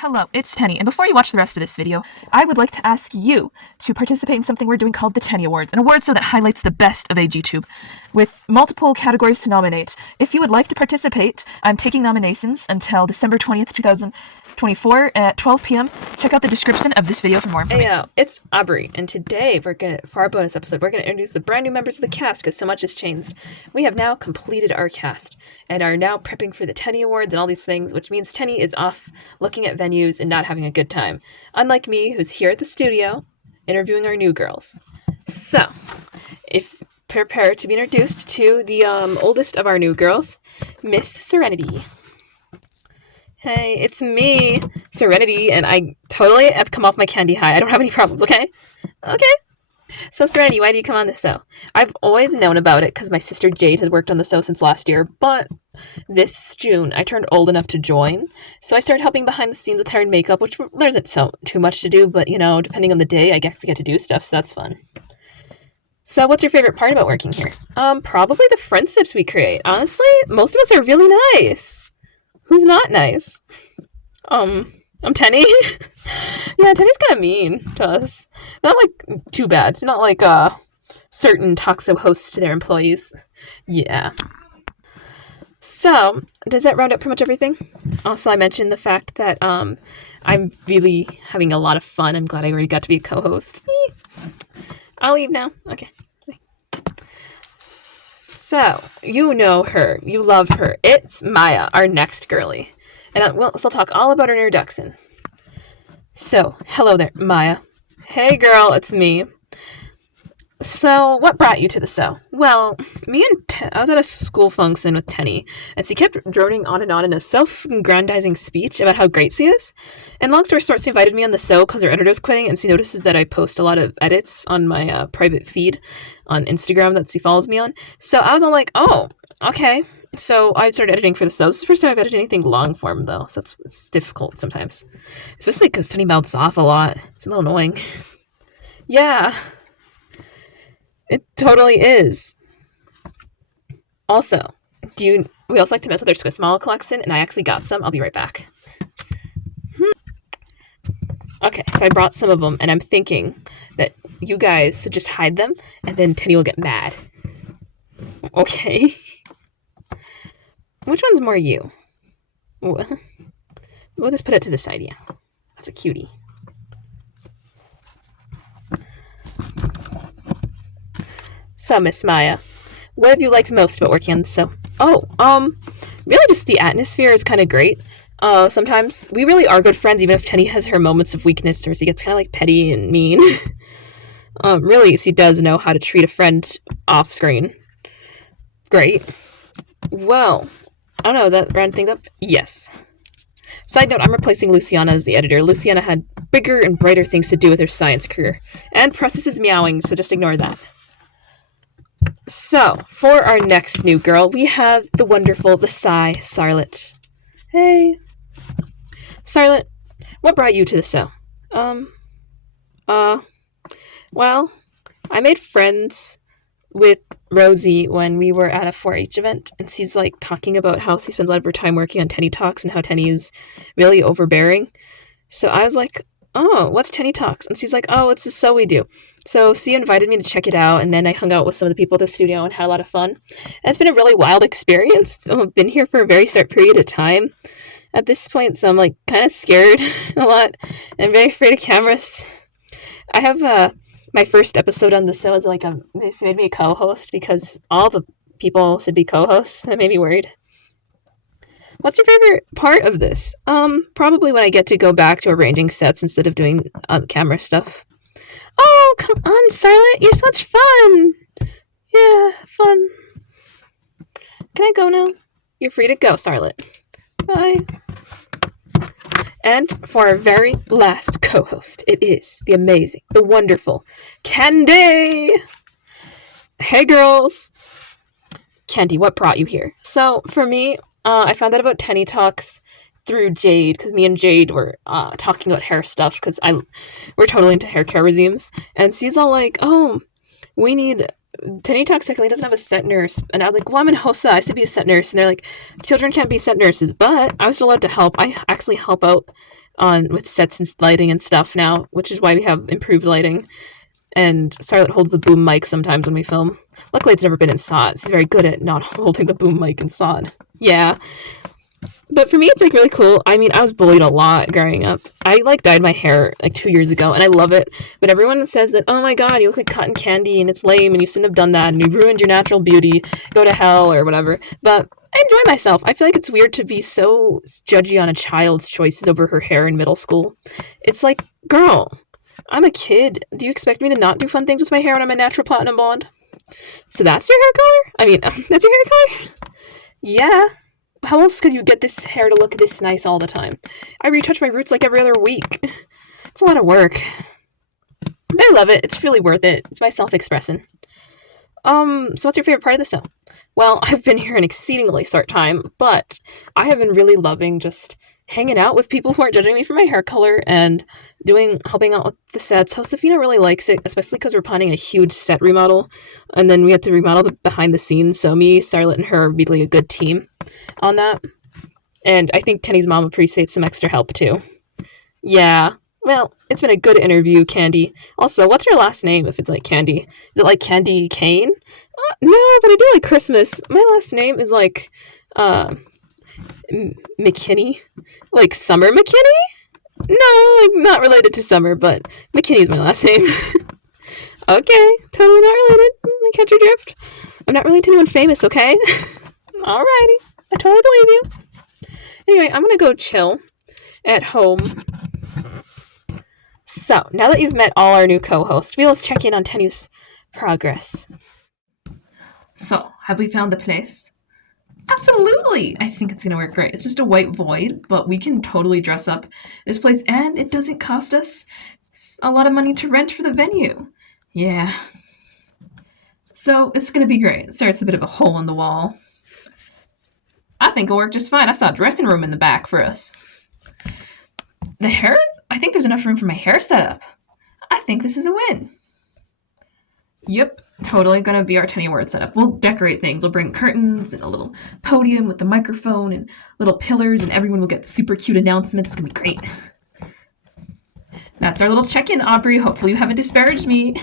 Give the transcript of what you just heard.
Hello, it's Tenney, and before you watch the rest of this video, I would like to ask you to participate in something we're doing called the Tenney Awards, an award show that highlights the best of AGTube, with multiple categories to nominate. If you would like to participate, I'm taking nominations until December 20th, 2024 at 12 p.m. Check out the description of this video for more information. Hey, it's Aubrey, and today for our bonus episode, we're going to introduce the brand new members of the cast because so much has changed. We have now completed our cast and are now prepping for the Tenney Awards and all these things, which means Tenney is off looking at venues and not having a good time. Unlike me, who's here at the studio interviewing our new girls. So, prepare to be introduced to the oldest of our new girls, Miss Serenity. Hey, it's me, Serenity, and I totally have come off my candy high. I don't have any problems, okay? Okay. So, Serenity, why did you come on the show? I've always known about it because my sister Jade has worked on the show since last year, but this June, I turned old enough to join, so I started helping behind the scenes with hair and makeup, which there isn't too much to do, but, you know, depending on the day, I guess I get to do stuff, so that's fun. So, what's your favorite part about working here? Probably the friendships we create. Honestly, most of us are really nice. Who's not nice? I'm Tenney. Yeah, Tenney's kind of mean to us. Not like too bad. It's not like certain talk-show hosts to their employees. Yeah. So, does that round up pretty much everything? Also, I mentioned the fact that I'm really having a lot of fun. I'm glad I already got to be a co-host. I'll leave now. Okay. So, you know her. You love her. It's Maya, our next girly. And I'll talk all about her introduction. So, hello there, Maya. Hey girl, it's me. So, what brought you to the show? Well, I was at a school function with Tenney, and she kept droning on and on in a self-aggrandizing speech about how great she is. And long story short, she invited me on the show because her editor's quitting, and she notices that I post a lot of edits on my private feed on Instagram that she follows me on. So I was all like, oh, okay. So I started editing for the show. This is the first time I've edited anything long form, though, so it's difficult sometimes. Especially because Tenney mouths off a lot. It's a little annoying. Yeah. It totally is. Also, we also like to mess with our Squishmallow collection, and I actually got some. I'll be right back. Okay, so I brought some of them, and I'm thinking that you guys should just hide them, and then Tenney will get mad. Okay. Which one's more you? We'll just put it to the side, yeah. That's a cutie. So, Miss Maya, what have you liked most about working on the show? Really just the atmosphere is kind of great. Sometimes we really are good friends, even if Tenney has her moments of weakness or she gets kind of like petty and mean. Really, she does know how to treat a friend off screen. Great. Well, I don't know, does that round things up? Yes. Side note, I'm replacing Luciana as the editor. Luciana had bigger and brighter things to do with her science career. And Precious is meowing, so just ignore that. So, for our next new girl, we have the wonderful, the Psy, Charlotte. Hey. Charlotte, what brought you to the show? Well, I made friends with Rosie when we were at a 4-H event, and she's like talking about how she spends a lot of her time working on Tenney Talks and how Tenney is really overbearing. So I was like, oh, what's Tenney Talks? And she's like, oh, it's the show we do. So she invited me to check it out, and then I hung out with some of the people at the studio and had a lot of fun. And it's been a really wild experience. I've been here for a very short period of time at this point, so I'm like kind of scared a lot and very afraid of cameras. I have my first episode on the show is like they made me a co-host because all the people should be co-hosts. That made me worried. What's your favorite part of this? Probably when I get to go back to arranging sets instead of doing camera stuff. Oh, come on, Charlotte, you're such fun. Yeah, fun. Can I go now? You're free to go, Charlotte. Bye. And for our very last co-host, it is the amazing, the wonderful Candy. Hey, girls. Candy, what brought you here? So, for me, I found out about Tenney Talks through Jade, because me and Jade were talking about hair stuff, because we're totally into hair care regimes, and she's all like, oh, we need Tenney Talks technically doesn't have a set nurse. And I was like, well, I'm in HOSA. I should be a set nurse. And they're like, children can't be set nurses. But I was allowed to help. I actually help out on with sets and lighting and stuff now, which is why we have improved lighting. And Charlotte holds the boom mic sometimes when we film. Luckily, it's never been in SOD. She's very good at not holding the boom mic in SOD. Yeah. But for me, it's like really cool. I mean, I was bullied a lot growing up. I like dyed my hair like 2 years ago, and I love it. But everyone says that, oh my god, you look like cotton candy, and it's lame, and you shouldn't have done that, and you ruined your natural beauty. Go to hell or whatever. But I enjoy myself. I feel like it's weird to be so judgy on a child's choices over her hair in middle school. It's like, girl, I'm a kid. Do you expect me to not do fun things with my hair when I'm a natural platinum blonde? So that's your hair color? I mean, that's your hair color? Yeah. How else could you get this hair to look this nice all the time? I retouch my roots like every other week. It's a lot of work. But I love it. It's really worth it. It's my self-expression. So what's your favorite part of this show? Well, I've been here an exceedingly short time, but I have been really loving just hanging out with people who aren't judging me for my hair color and helping out with the sets. Josefina really likes it, especially because we're planning a huge set remodel, and then we have to remodel the behind the scenes. So me, Charlotte, and her are really a good team on that. And I think Tenney's mom appreciates some extra help too. Yeah. Well, it's been a good interview, Candy. Also, what's your last name if it's like Candy? Is it like Candy Cane? No, but I do like Christmas. My last name is like McKinney. Like Summer McKinney? No, like not related to Summer, but McKinney is my last name. Okay, totally not related. I catch your drift. I'm not related to anyone famous, okay? Alrighty. I totally believe you. Anyway, I'm gonna go chill at home. So, now that you've met all our new co-hosts, let's check in on Tenney's progress. So, have we found the place? Absolutely! I think it's going to work great. It's just a white void, but we can totally dress up this place, and it doesn't cost us a lot of money to rent for the venue. Yeah. So, it's going to be great. Sorry, it's a bit of a hole in the wall. I think it'll work just fine. I saw a dressing room in the back for us. The hair? I think there's enough room for my hair setup. I think this is a win. Yep, totally gonna be our Tenney Awards setup. We'll decorate things. We'll bring curtains and a little podium with the microphone and little pillars, and everyone will get super cute announcements. It's gonna be great. That's our little check-in, Aubrey. Hopefully you haven't disparaged me.